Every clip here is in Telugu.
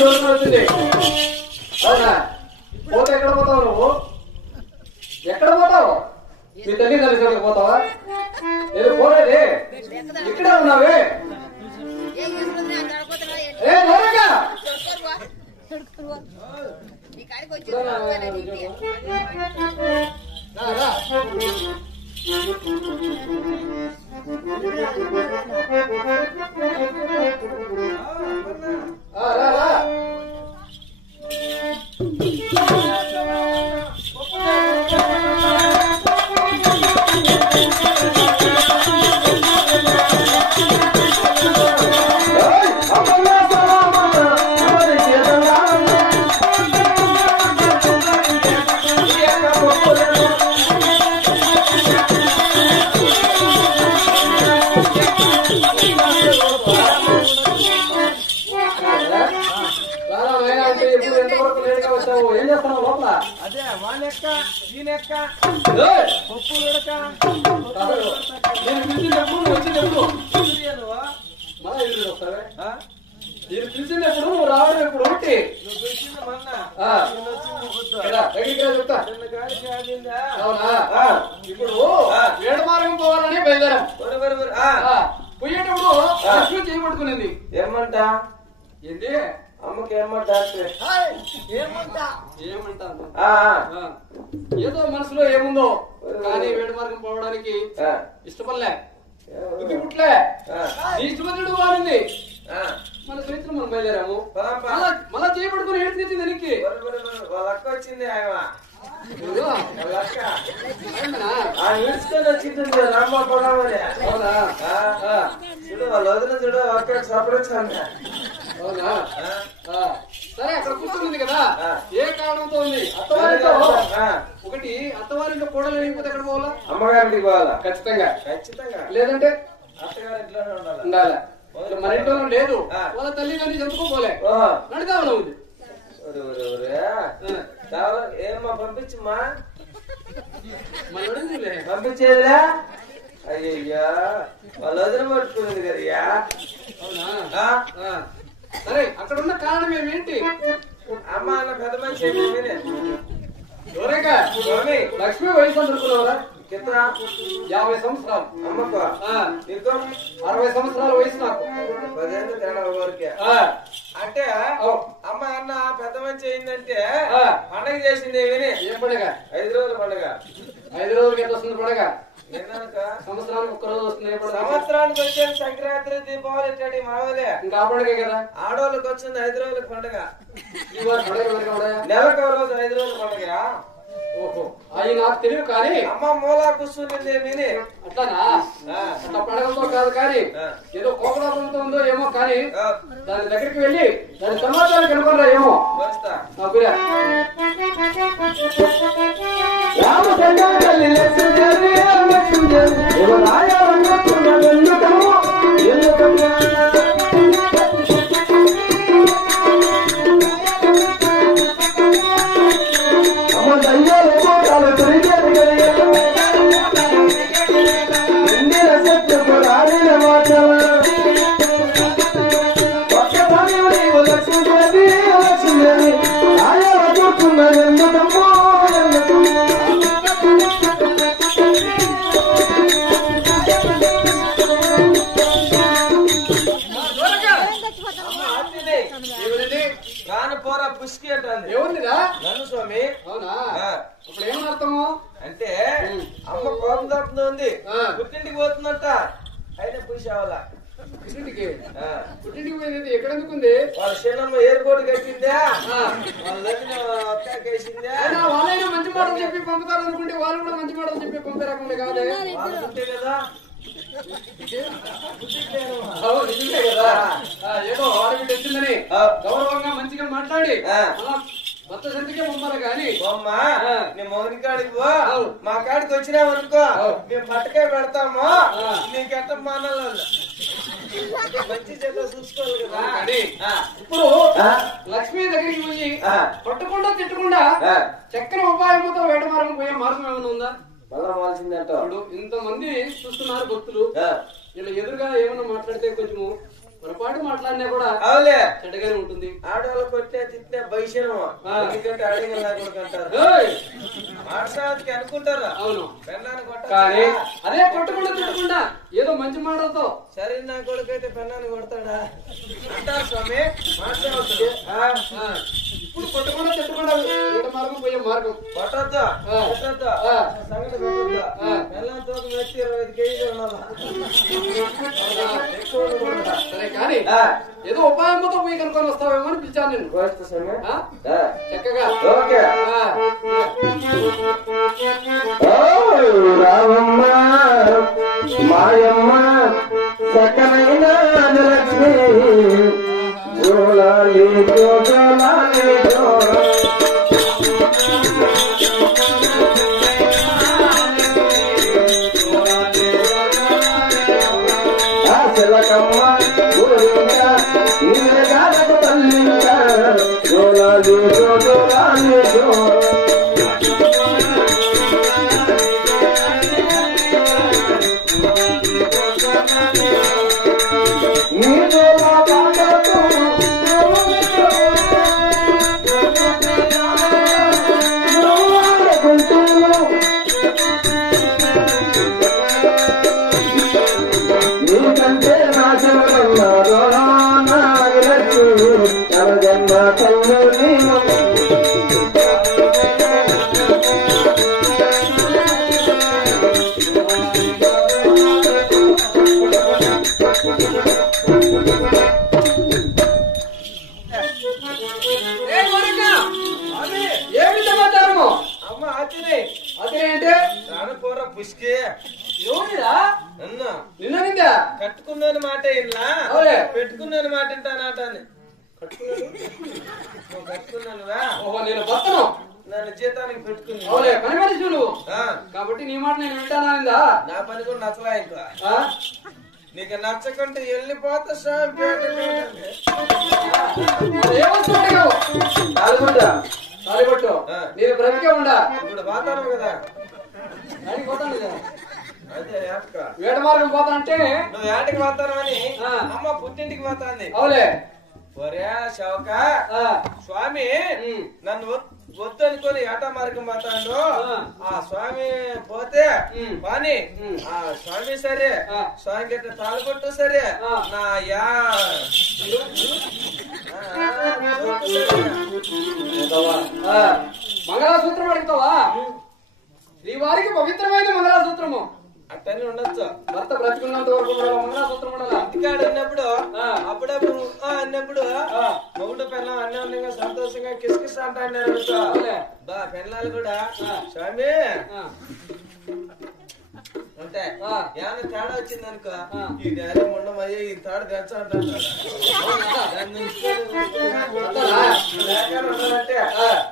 వచ్చింది. అవునా? పోతే ఎక్కడ పోతావు నువ్వు? ఎక్కడ పోతావు? మీ తల్లి కలిసి పోతావా? ఏదో పోలేదే, ఇక్కడే ఉన్నావే. ఏం చేస్తున్నావు లోపల? అదే వానెక్క ఈనెక్క పప్పు నేను పిలిచినప్పుడు వచ్చినప్పుడు మళ్ళీ ఎదురు వస్తావే. నేను పిలిచినప్పుడు నువ్వు రావడం ఎప్పుడు ఒకటి నువ్వు పెట్టింది మొన్న చెప్తా. అవునా? ఇప్పుడు వేడు మార్గం పోవాలని బయలుదేరాం. పోయేటప్పుడు లక్ష్మి చేయబడుకునేది. ఏమంట ఏంది అమ్మకి ఏమంటా ఏమంటా ఏదో మనసులో ఏముందో కానీ వేడి మార్గం పోవడానికి ఇష్టపడలే, బుద్ధి పుట్లే. నీ ఇష్టపడ్డాడు వాడింది. మన స్నేహితులు మనం బయలుదేరాము. మళ్ళా చేయబడుకుని ఏడు తెచ్చింది వెనక్కి. వాళ్ళ అక్క వచ్చింది. ఆయన ఈడ్చుకొని వచ్చింది రామ్మ పొడవని. అవునా? చూడు వాళ్ళ వదిన చూడు అక్క సపరేట్. అవునా? సరే, అక్కడ కూర్చుంది కదా, ఏ కారణంతో ఉంది? అత్తవారితో ఒకటి, అత్తవారింట్లో కూడా లేకపోతే ఎక్కడ పోవాలా? అమ్మగారింటికి పోవాలా? ఖచ్చితంగా. లేదంటే అత్తగారింట్లోనే ఉండాలి. మన ఇంట్లో లేదు, వాళ్ళ తల్లి కానీ చదువుకోపోలే, నడకావలో ఉంది. ఏమ్మా పంపించమ్మా, మన పంపించేదిలే. అయ్యయ్యా వాళ్ళు వదిలి పట్టుకునేది కదయ్యా. అవునా? సరే, అక్కడ ఉన్న కారణం ఏమేంటి? అమ్మ అన్న పెద్ద మనిషి ఎవరేగా లక్ష్మి వయసు అనుకున్నావా? 50 సంవత్సరాలు. అమ్మకు నీకు 60 సంవత్సరాల వయసు. నాకు 10 ఏళ్ళు తేడా ఊరికే. అంటే అమ్మ అన్న పెద్ద మంచి అయిందంటే పండగ చేసింది ఏమి? ఏం పండగ? 5 రోజుల పండగ. 5 రోజులకి ఎంత వస్తుంది పండగ? సంవత్సరానికి 1 రోజు వస్తుంది. సంవత్సరానికి వచ్చేది సంక్రాంతి, దీపావళి ఇట్లాంటి మావలే. ఇంకా ఆ పండగే కదా. ఆడవాళ్ళకి వచ్చింది 5 రోజులకి పండగ. నెలకు రోజు 5 రోజుల పండగ. ఓహో, అవి నాకు తెలియదు కానీ అమ్మ మూలా కూర్చుంది విని అట్లానా? అట్లా పండగలతో కాదు కానీ ఏదో కోపరాపంతో ఉందో ఏమో కానీ దాని దగ్గరికి వెళ్ళి దాని సమాచారం కనుకోరా ఏమో. పుష్కి అంటారు. ఏముందిరా నన్ను స్వామి. అవునా? ఇప్పుడు ఏమర్థము అంటే అమ్మ కోపం తప్పుతుంది, పుట్టింటికి పోతుందంట. అయినా పుషి అవ్వాల. పుట్టింటికి పోయేది ఎక్కడ ఎందుకుంది? వాళ్ళ చిన్నమ్మ ఎయిర్పోర్ట్ కట్టిందా, వాళ్ళ ఒక్కేసిందా. వాళ్ళైనా మంచి మాటలు చెప్పి పంపుతారు అనుకుంటే వాళ్ళు కూడా మంచి మాటలు చెప్పి పంపే రకంగా కాదే. వాళ్ళకుంటే కదా కదా ఏదో ఆడబిడ్డ వచ్చిందని గౌరవంగా మంచిగా మాట్లాడి భర్త సంతికే పంపాలి కానీ నీ మొగని కాడికి పో, మా కాడికి వచ్చినావనుకో మేము పట్టకాయ పెడతాము, నీకెట్ట మానాలి మంచి చేత చూసుకోవాలి కదా. ఇప్పుడు లక్ష్మీ దగ్గరికి పోయి పట్టకుండా తిట్టకుండా చక్కని ఉపాయంతో వేట మార్గం పోయే మార్గం ఏమైనా ఉందా? బలమాల్సిందంట. ఇంతమంది చూస్తున్నారు భక్తులు, ఇలా ఎదురుగా ఏమన్నా మాట్లాడితే కొంచెము పొరపాటు మాట్లాడినా కూడా అవులే చెడ్డగానే ఉంటుంది. ఆడవాళ్ళు కొట్టినా తిట్టినా బైషను ఎందుకంటే అడిగిన అంటారు మాట్లాడికి అనుకుంటారా. అవును పెన్నాన్ని కానీ అదే కొట్టకుండా తిట్టకుండా ఏదో మంచి మాటలతో సరే నా కొడుకైతే పెన్నాన్ని కొడతాడా అంటారు స్వామి. మాట్లాడుతుంది ఇప్పుడు కొట్టకుండా తిట్టకుండా మార్గం పోయే మార్గం కొట్టద్దా కొట్టద్దా సంగతి కొట్టద్దా. పెళ్ళంతో మెచ్చి 25 కేజీలు ఉండాలా. సరే కానీ ఏదో ఉపాయంతో పోయి కనుక్కొని వస్తావేమో అని పిలిచాను నేను. చక్కగా రామమ్మ మాయమ్మ సకలైన లక్ష్మి జోలాలి జోలాలి ఆశలకమ్మ గోవింద నీలగాలకు తల్లింద జోలాలి జోలాలి జో నీకంటే నా జన్మ తల్లి ఏమి సమాచారము? అమ్మ అతినే అదే అంటే రానపోర పుష్కే ఎవరిరా నిన్న నిందా కట్టుకున్నాను మాట ఇలా పెట్టుకున్నాను మాట వింటానాటాన్ని కట్టుకున్నానువా. ఓహో నేను భర్తను నన్ను జీతానికి పెట్టుకున్నా. అవులే పని మనిషి నువ్వు కాబట్టి నీ మాట నేను వింటానా? నా పని కూడా నచ్చలా ఇంకా. నీకు నచ్చకుంటే వెళ్ళిపోతా స్వామి. తాలిబొట్టు నేను బ్రతికే ఉండా ఇప్పుడు పోతాను కదా. పోతాను కదా. అదే వేట మార్గం పోతా అంటే నువ్వు ఏటకి పోతాను అని అమ్మ పుట్టింటికి పోతాంది. అవులే ఒరే శవక స్వామి నన్ను వద్దు అనుకొని ఏట మార్గం పోతాడు. ఆ స్వామి పోతే పాని ఆ స్వామి సరే స్వామి గట్ట తాళపట్టు సరే నా యా మంగళసూత్రం అడుగుతావా? ఈ వారికి పవిత్రమైన మంగళసూత్రము అట్టని ఉండొచ్చు. భర్త బ్రతికున్నంత వరకు మంగళసూత్రం ఉండాలి. ఇంటికాడు అన్నప్పుడు అప్పుడప్పుడు అన్నప్పుడు మొగుడు పిల్లలు అన్యోన్యంగా సంతోషంగా కిసకిస అంటాడు. బా పిల్లలు కూడా స్వామి అంటే ఏమైనా తేడా వచ్చింది అనుకో ఈ డాడీ ఉండమయ్యే ఈ తాడు తెచ్చ అంటాడు.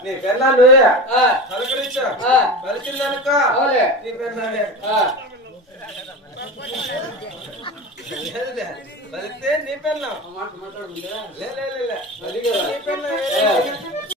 నీ పిల్లలు పలకరించా పలికిందనుకో నీ పిల్లలే పలికితే నీ పిల్లం. లే నీ పిల్లం